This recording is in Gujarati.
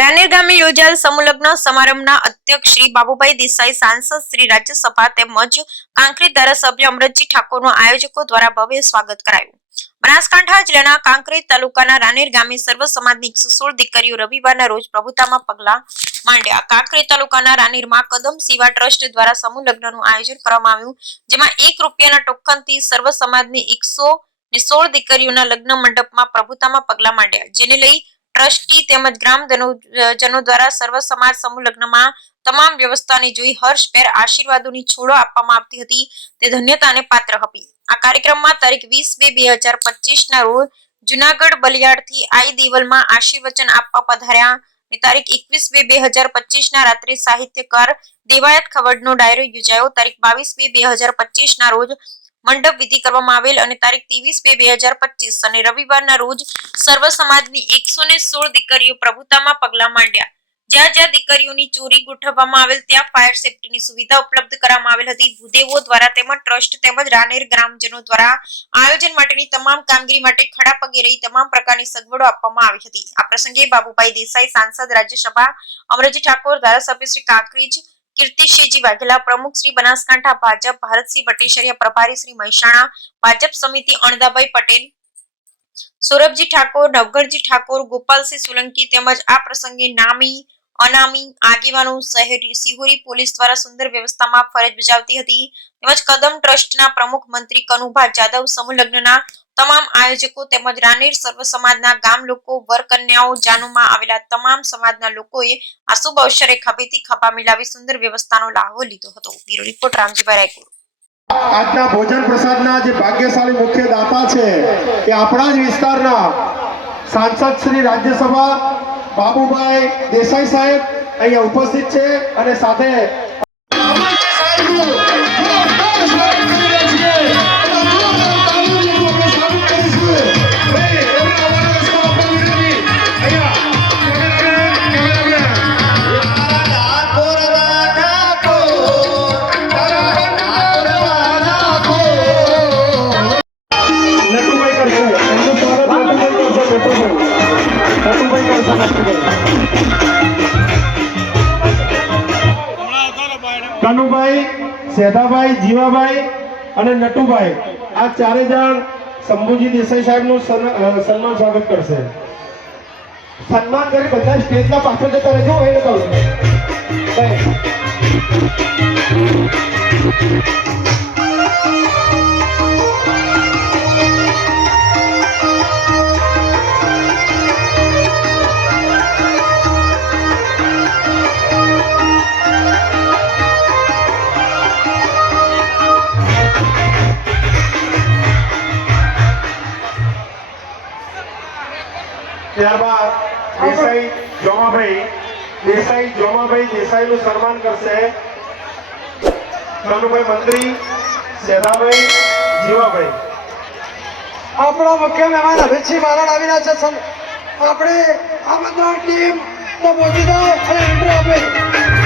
રાનેર ગામે યોજાયેલ સમુલગ્ન સમારંભના અધ્યક્ષ શ્રી બાબુભાઈ દેસાઈ, સાંસદ શ્રી રાજ્યસભા તેમજ કાંકરી ધારાસભ્ય અમરતજી ઠાકોરનું આયોજકો દ્વારા ભવ્ય સ્વાગત કરાયું. બનાસકાંઠા જિલ્લાના કાંકરેજ તાલુકાના રાનેર ગામે સર્વ સમાજની એકસો સોળ દીકરીઓ રવિવારના રોજ પ્રભુતામાં પગલા માંડ્યા. કાંકરેજ તાલુકાના રાનેરમાં કદમ સેવા ટ્રસ્ટ દ્વારા સમૂહ લગ્નનું આયોજન કરવામાં આવ્યું, જેમાં એક રૂપિયાના ટોકનથી સર્વ સમાજની એકસો સોળ દીકરીઓના લગ્ન મંડપમાં પ્રભુતામાં પગલા માંડ્યા. જેને લઈ ટ્રસ્ટી તેમજ ગ્રામજનો જનો દ્વારા સર્વ સમાજ સમૂહ લગ્નમાં તમામ વ્યવસ્થાને જોઈ હર્ષભેર આશીર્વાદોની છોડો આપવામાં આવતી હતી. તે ધન્યતાને પાત્ર હતી. આ કાર્યક્રમમાં તારીખ વીસ બે બે હજાર પચીસ ના રોજ જુનાગઢ બલિયાડથી આઈ દેવલમાં આશીર્વચન આપવા પધાર્યા તારીખ એકવીસ બે બે હજાર પચીસ ના રાત્રે સાહિત્યકાર દેવાયત ખવડનો ડાયરો યોજાયો. તારીખ બાવીસ બે બે હજાર પચીસ ના રોજ મંડપ વિધિ કરવામાં આવેલ અને તારીખ ત્રેવીસ બે બે હજાર પચીસ અને રવિવારના રોજ સર્વ સમાજની એકસો ને સોળ દીકરીઓ પ્રભુતામાં પગલા માંડ્યા. જ્યાં જ્યાં દીકરીઓની ચોરી ગોઠવવામાં આવેલ, ત્યાં ફાયર સેફટીની સુવિધા ઉપલબ્ધ કરવામાં આવેલ હતી. ભૂદેવો દ્વારા તેમજ ટ્રસ્ટ તેમજ રાનેર ગ્રામજનો દ્વારા આયોજન માટેની તમામ કામગીરી માટે ખડા પગે રહી તમામ પ્રકારની સગવડો આપવામાં આવી હતી. આ પ્રસંગે બાબુભાઈ દેસાઈ, સાંસદ, રાજ્યસભા, અમરજી ઠાકોર, ધારાસભ્ય શ્રી કાંકરેજ કીર્તિશેજી વાઘેલા, પ્રમુખ શ્રી બનાસકાંઠા ભાજપ, ભારતસિંહ ભટ્ટેશ્વરિયા પ્રભારી શ્રી મહેસાણા, ભાજપ સમિતિ અણદાભાઈ પટેલ, સૌરભજી ઠાકોર નવગરજી ઠાકોર, ગોપાલસિંહ સોલંકી તેમજ આ પ્રસંગે નામી અનામી આગેવાનો શહેરી, સિહોરી પોલીસ દ્વારા સુંદર વ્યવસ્થામાં ફરજ બજાવતી હતી. તેમજ કદમ ટ્રસ્ટના પ્રમુખ મંત્રી કનુભા જાદવ સમૂહલગ્નના તમામ આયોજકો તેમજ રાનેર સર્વ સમાજના ગામ લોકો વર કન્યાઓ જાનુમાં આવેલા તમામ સમાજના લોકોએ આ શુભ અવસરે ખભેથી ખભા મિલાવી સુંદર વ્યવસ્થાનો લાહો લીધો હતો. Bureau report, Ramjibhai Raipur. આજના ભોજન પ્રસાદના જે ભાગ્યશાળી મુખ્ય દાતા છે એ આપણા જ વિસ્તારના સાંસદ શ્રી રાજ્યસભા બાબુભાઈ દેસાઈ સાહેબ અહીંયા ઉપસ્થિત છે અને સાથે કનુભાઈ, સેધાભાઈ, જીવાભાઈ અને નટુભાઈ, આ ચારે જણ શંભુજી દેસાઈ સાહેબનું નું સન્માન સ્વાગત કરશે. સન્માન કરી બધા સ્ટેજના પાછળ જતા રહેજો એને કહું ત્યારબાદ દેસાઈ જોમાભાઈ દેસાઈ જોમાભાઈ દેસાઈનું સન્માન કરશે. કનુભાઈ મંત્રી સેધાભાઈ જીવાભાઈ. આપણા મુખ્ય મહેમાન અભિતસિંહ બારડ આવી રહ્યા છે આપણે આ બધા ટીમ પહોંચી જાય અને ઇન્ટરવ્યુ આપે